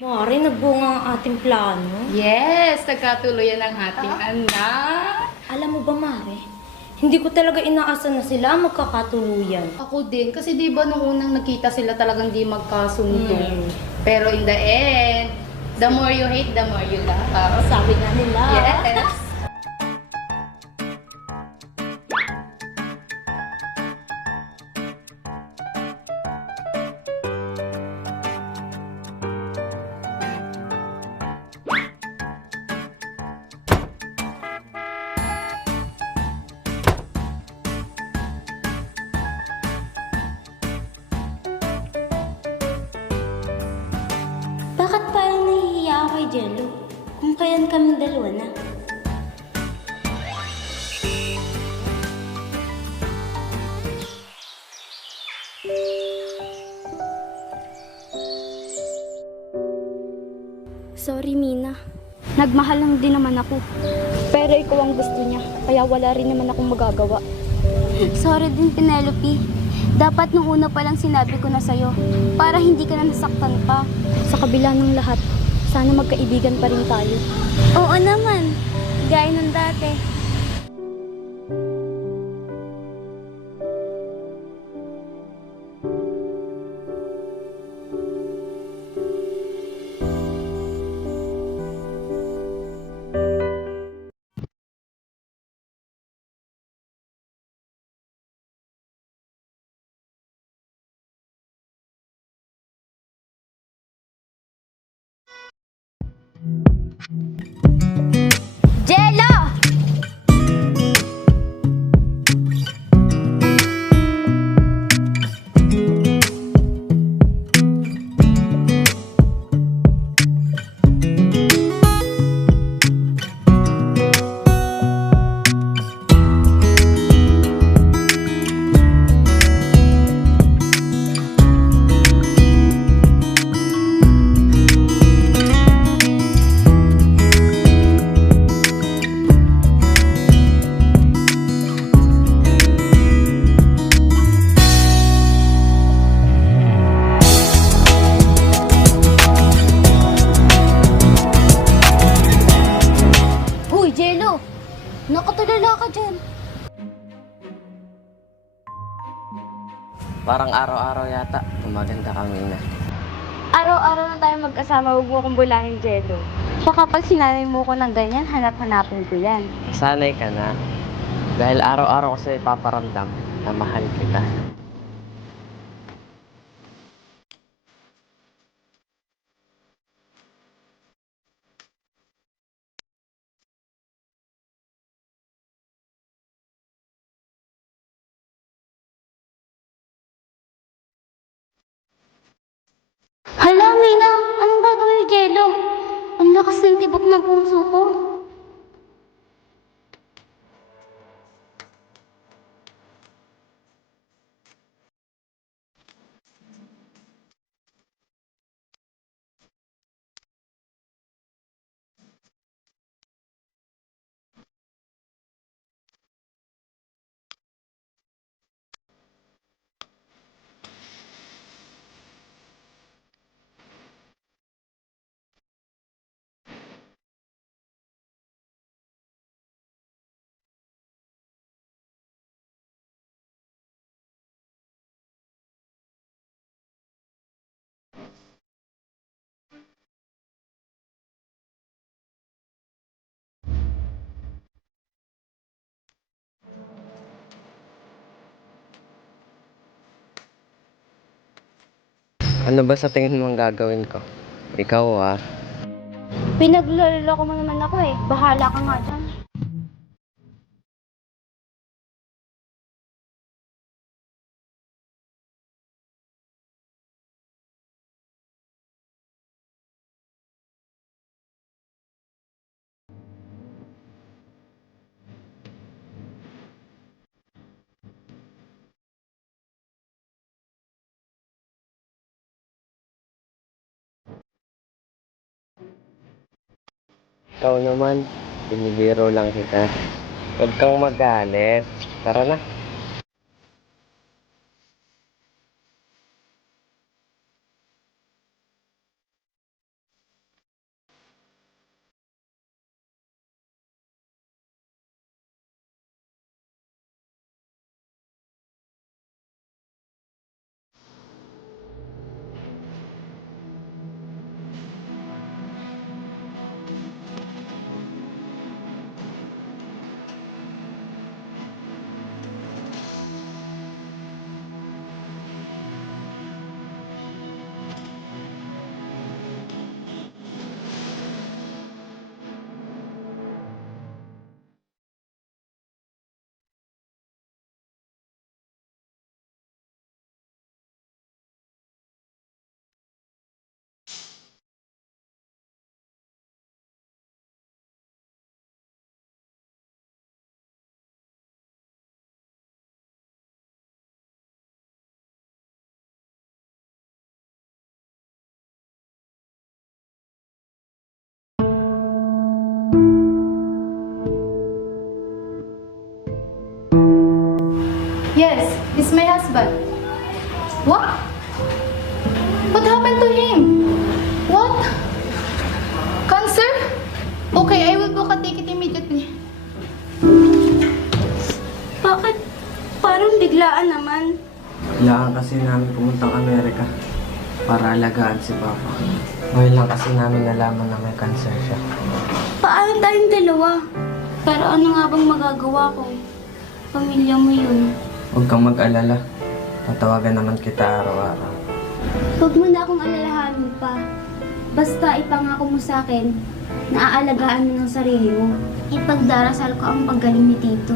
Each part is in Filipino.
Mari, nagbunga ang ating plano. Yes, nagkatuloyan ang ating anak. Alam mo ba, Mare? Hindi ko talaga inaasahan na sila ang magkakatuluyan. Ako din, kasi di ba nung unang nakita sila talagang di magkasundo. Pero in the end, the more you hate, the more you love. Sabi nga nila. Yes. Bakit parang nahihiya ako kay Jello? Kung kayan kaming dalawa na. Sorry, Mina. Nagmahal lang din naman ako. Pero ikaw ang gusto niya, kaya wala rin naman akong magagawa. Sorry din, Penelope. Dapat nung una pa lang sinabi ko na sa'yo, para hindi ka na nasaktan pa. Sa kabila ng lahat, sana magkaibigan pa rin tayo. Oo naman, gaya ng dati. Jello! Hoy, Jello! Nakatulala ka dyan. Parang araw-araw yata, maganda kami na. Araw-araw na tayo magkasama, huwag mo akong bulahin, Jello. Baka pag sinanay mo ko ng ganyan, hanap-hanapin ko yan. Sanay ka na. Dahil araw-araw ko sa'yo ipaparamdam na mahal kita. Hala, Mina! Anong gagawin ni Jello? Ang lakas ng tibok ng puso ko. Ano ba sa tingin mo ang gagawin ko? Ikaw Pinaglalala ko mo naman ako eh. Bahala ka nga dyan. ikaw naman, binibiro lang kita. Huwag kang magalit. Tara na. Yes, he's my husband. What? What happened to him? What? Cancer? Okay, I will book a ticket immediately. Bakit? Parang biglaan naman. Kailangan kasi namin pumuntang Amerika para alagaan si Papa. Ngayon lang kasi namin nalaman na may cancer siya. Paano tayong dalawa? Pero ano nga bang magagawa ko? Pamilya mo yun. Huwag kang mag-alala. Tatawagan naman kita araw-araw. Huwag mo na akong alalahanin pa. Basta ipangako mo sa akin na aalagaan mo ng sarili mo. Ipagdarasal ko ang paggaling ni Tito.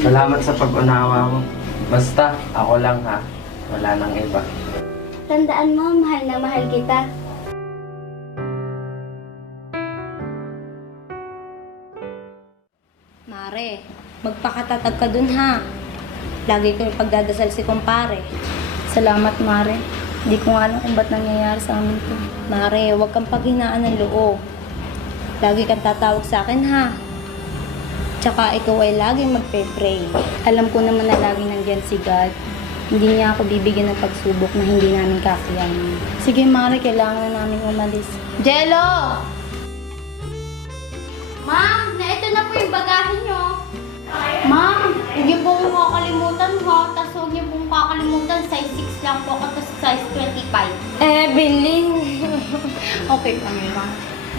Salamat sa pag-unawa mo. Basta, ako lang ha. Wala nang iba. Tandaan mo, mahal na mahal kita. Mare, magpakatatag ka dun ha. Lagi ko yung pagdadasal si kumpare. Salamat, Mare. Hindi ko nga alam kung ba't nangyayari sa amin to. Mare, huwag kang paghinaan ng loob. Lagi kang tatawag sa akin ha. Tsaka ikaw ay laging magpe-pray. Alam ko naman na lagi nandiyan si God. Hindi niya ako bibigyan ng pagsubok na hindi namin kakayanin. Sige, Mare, kailangan na namin umalis. Jello! Ma'am, na ito na po yung bagahe nyo. Ma'am, huwag niyo pong kakalimutan ha. Tapos huwag niyo pong kakalimutan, size 6 lang po ako, tapos size 25. Evelyn! Okay lang yun, Ma.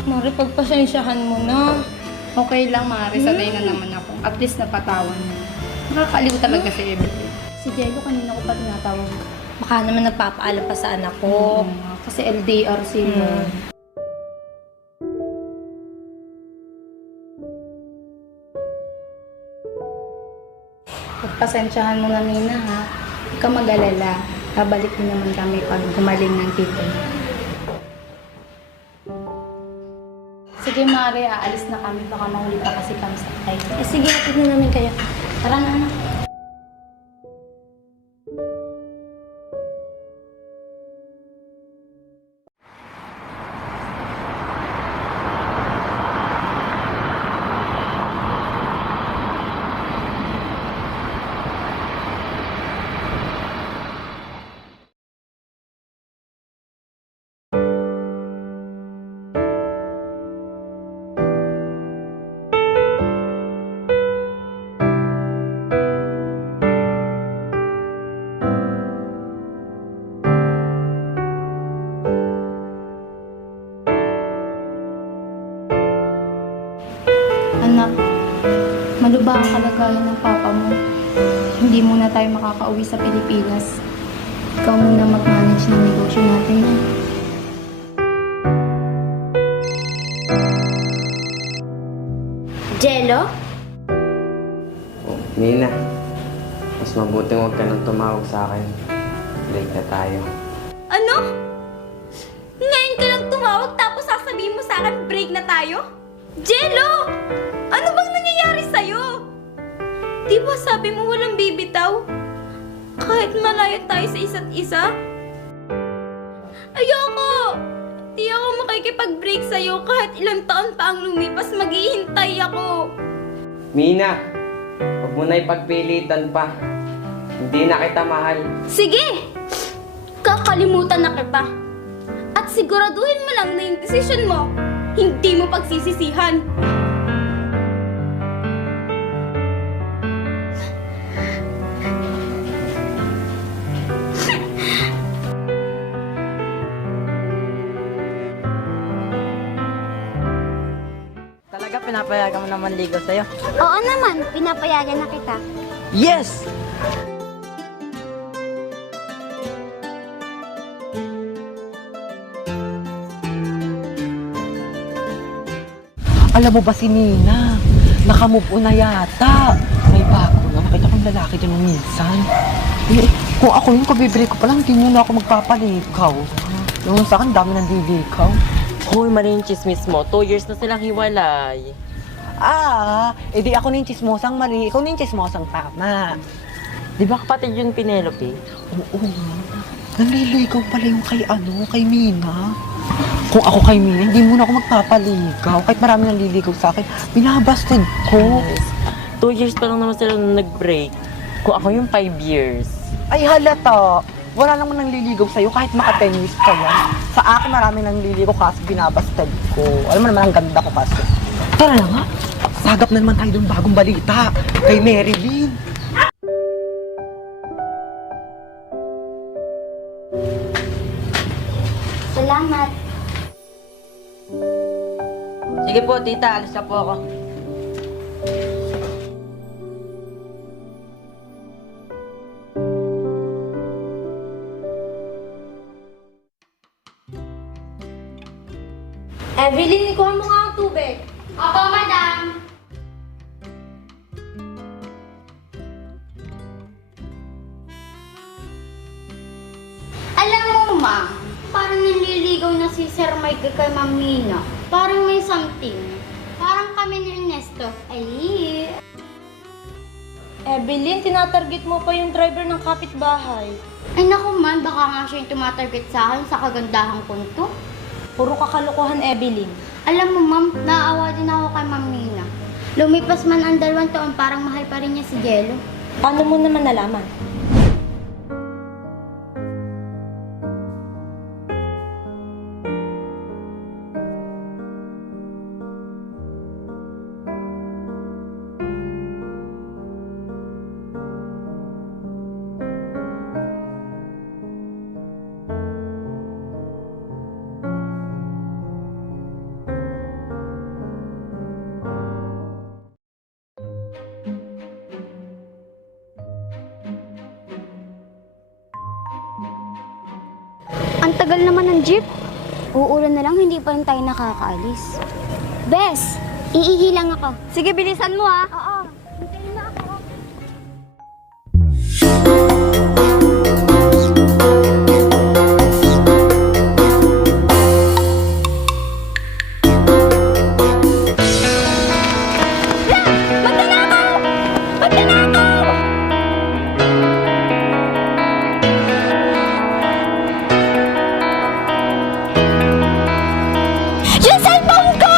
Mare, pagpasensyahan mo na. Okay lang, Mare. Sanay na naman ako. At least napatawan mo. Nakakaliw talaga si Evelyn. Si Jello, kanina ko pa tinatawag. Baka naman nagpapaalam pa sa anak ko. Kasi LDR sila. Pagpasensyahan mo na, Nina, ha? Huwag ka mag-alala. Babalik din naman kami pag gumaling ng tito. Sige, Mare, aalis na kami. Baka mahuli pa kasi kami sa flight. Sige, hatid na namin kayo. Tara na, anak. Anak, malubha ang kalagayan ng papa mo. Hindi muna tayo makakauwi sa Pilipinas. Ikaw muna mag-manage ng negosyo natin. Jello? Oh, Nina, mas mabuting huwag ka nang tumawag sa akin. Late na tayo. Ano? Ngayon ka lang tumawag tapos sasabihin mo sa akin break na tayo? Jello! Ano bang nangyayari sa'yo? Di ba sabi mo walang bibitaw? Kahit malayo tayo sa isa't isa? Ayoko! Di ako makikipag-break sa'yo kahit ilang taon pa ang lumipas, maghihintay ako. Mina, huwag mo na ipagpilitan pa. Hindi na kita mahal. Sige! Kakalimutan na kita. At siguraduhin mo lang na yung decision mo, hindi mo pagsisisihan. Talaga pinapayagan mo naman ligaw sa'yo? Oo naman, pinapayagan na kita. Yes! Alam mo ba si Nina? Nakamove on na yata. May bago na. Nakita kong lalaki dyan nung minsan. Eh, kung ako yung kabibili ko palang, hindi muna ako magpapalikaw. Yung sa akin, dami ng lilikaw. Hoy, mali yung chismis mo. 2 years na silang hiwalay. Edi ako na yung chismosang mali. Ikaw na yung chismosang tama. Di ba kapatid yun, Penelope? Oo nga. Nanliligaw pala yung kay Mina. Kung ako kay Mina, hindi muna ako magpapaligaw. Kahit marami nang liligaw sa akin, binabasted ko. Yes. 2 years pa lang naman sila nung nag-break. Kung ako yung 5 years. Ay, halata. Wala naman nangliligaw sa'yo kahit maka 10 years ka yan. Sa akin, marami nangliligaw kaso binabastad ko. Alam mo naman, ang ganda ko kaso. Tara na nga. Sagap na naman tayo doon bagong balita. Kay Marilyn. Salamat. Sige po, tita. Alis na po ako. Evelyn, ikuha mo nga ang tubig. Opo, madam. Alam mo, ma, parang nililigaw na si Sir Mike kay Ma'am Mina. Parang may something. Parang kami ni Ernesto. Ay. Evelyn, tinatarget mo pa yung driver ng kapitbahay. Ay naku man, baka nga siya yung tumatarget sa akin sa kagandahang punto. Puro kakalokohan, Evelyn. Alam mo, ma'am, naawa din ako kay Ma'am Mina. Lumipas man ang 2 taon, parang mahal pa rin niya si Jello. Paano mo naman nalaman? Ang tagal naman ng jeep. Uulan na lang, hindi pa rin tayo nakakaalis. Bes, iihi lang ako. Sige, bilisan mo ha. Oo, hintayin na ako. Yung cellphone ko!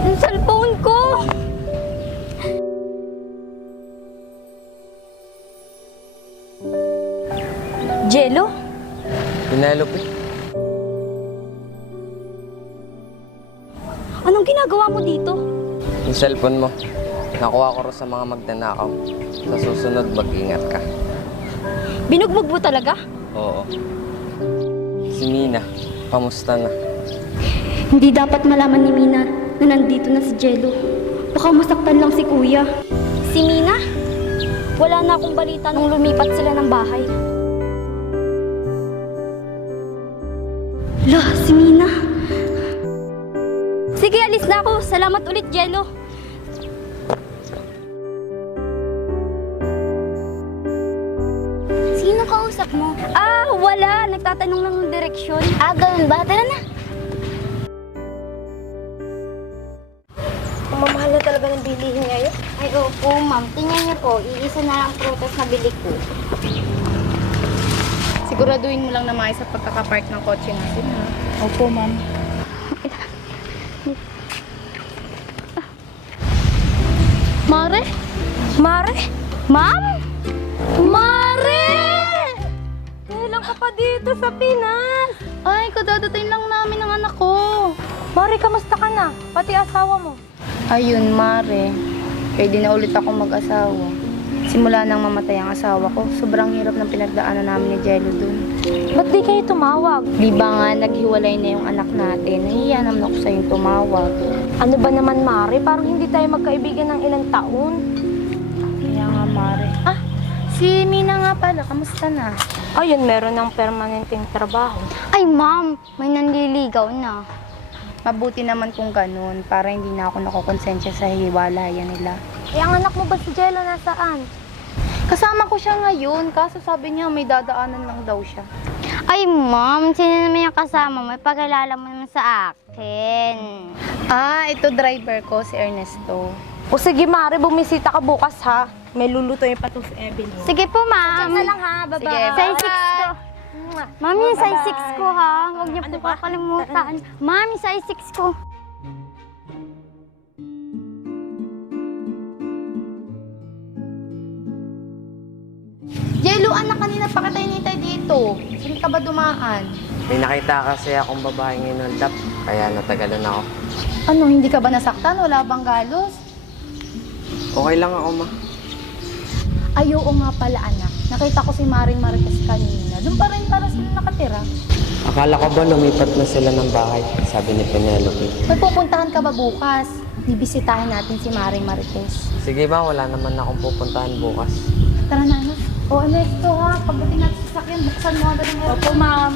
Yung cellphone ko! Jello? Penelope, Anong ginagawa mo dito? yung cellphone mo. Nakuha ko rin sa mga magnanakaw. Sa susunod, mag-ingat ka. Binugbog mo talaga? Oo. Si Mina, kamusta na? Hindi dapat malaman ni Mina na nandito na si Jello. Baka masaktan lang si Kuya. Si Mina? Wala na akong balita nung lumipat sila ng bahay. Lah, si Mina. Sige, alis na ako. Salamat ulit, Jello. Sino kausap mo? Ah, wala. Nagtatanong lang ng direksyon. Ah, ganun ba? Tara na. Mamahal na talaga ng bilihin ngayon. Ay, opo, ma'am. Tingnan niyo po, iisa na lang prutas na bili ko. Siguraduhin mo lang na maayos at pagkakapark ng kotse natin, ha? Opo, ma'am. Mare? Mare? Ma'am? Mare! Kailan ka pa dito sa Pinas? Ay, kadadating lang namin ng anak ko. Mari, kamusta ka na? Pati asawa mo. Ayun, Mare. Pwede na ulit ako mag-asawa. Simula nang mamatay ang asawa ko, sobrang hirap ng pinagdaanan namin ni Jello dun. Ba't di kayo tumawag? Di ba nga naghiwalay na yung anak natin? Nahiya naman ako sa'yong tumawag. Ano ba naman, Mare? Parang hindi tayo magkaibigan ng ilang taon. Kaya nga, Mare. Si Mina nga pala, kamusta na? Ayun, meron ng permanenteng trabaho. Ay, ma'am, may nanliligaw na. Mabuti naman kung ganun, para hindi na ako nakukonsensya sa hiwalayan nila. Eh, ang anak mo ba si Jello nasaan? Kasama ko siya ngayon, kaso sabi niya may dadaanan lang daw siya. Ay, ma'am, sino naman yung kasama mo? Ipakilala mo naman sa akin. Ito driver ko, si Ernesto. O sige, Mare, bumisita ka bukas, ha? May lulutuin pa to si Evelyn. Sige po, ma'am. Diyan na lang, ha? Bye-bye. Sige, Size 6 ko. Ma'am, yung size 6 ko, ha? Huwag niyo po kakalimutan. Ma'am, yung size 6 ko. Jello, anak, kanina pa kita initay dito. Saan ka ba dumaan? May nakita kasi akong babae ngayon ng kaya natagalan ako. Ano, hindi ka ba nasaktan? Wala bang galos? Okay lang ako, ma. Ay, oo nga pala, anak. Nakita ko si Maring Marquez kanina. Doon pa rin para sila nakatira. Akala ko ba lumipat na sila ng bahay? Sabi ni Penelope. May pupuntahan ka ba bukas? Bibisitahin natin si Maring Marquez. Sige ba, wala naman akong pupuntahan bukas. Tara na, anak. O, Ernesto, ha? Pagdating natin sa sakyan, buksan mo agad ang aircon. Opo, ma'am.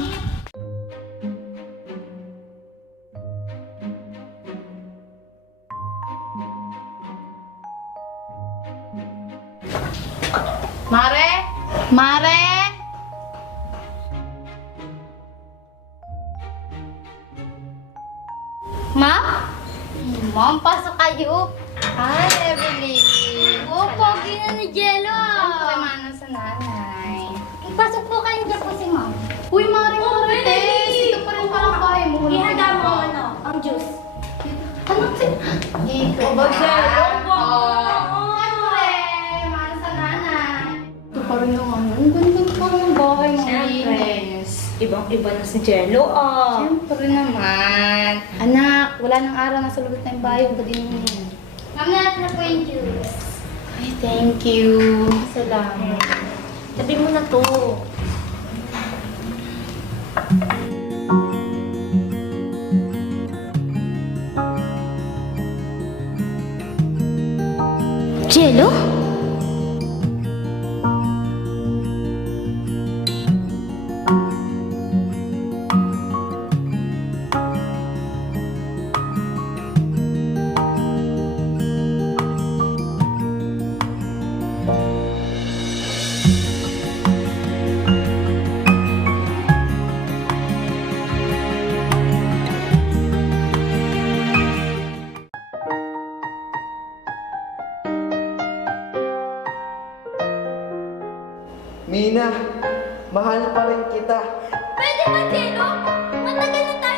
Mare? Mare? Ma'am? Ma'am, pasok kayo. Hi, Evelyn. Oh, pogi na ni Jello. Siyempre, mana sa nanay. Pasok po kayo dyan po si ma'am. Uy, Maring Marquez! Dito pa rin parang bahay mo. Ihanda mo ang juice. Ano si... Ikaw ba, Jello? Siyempre, mana sa nanay. Ito pa rin yung ano. Ang ganda pa rin yung bahay mo. Linis. Ibang-iba na si Jello, Siyempre naman. Anak, wala nang araw na sa lubot na yung bahay. Huwag din mo yan. Ma'am, lahat na po yung juice. Ay, thank you. Salamat. Tabi mo na to. Jello? Mina, mahal pa rin kita. Pwede ba, Jello? Matagal na tayo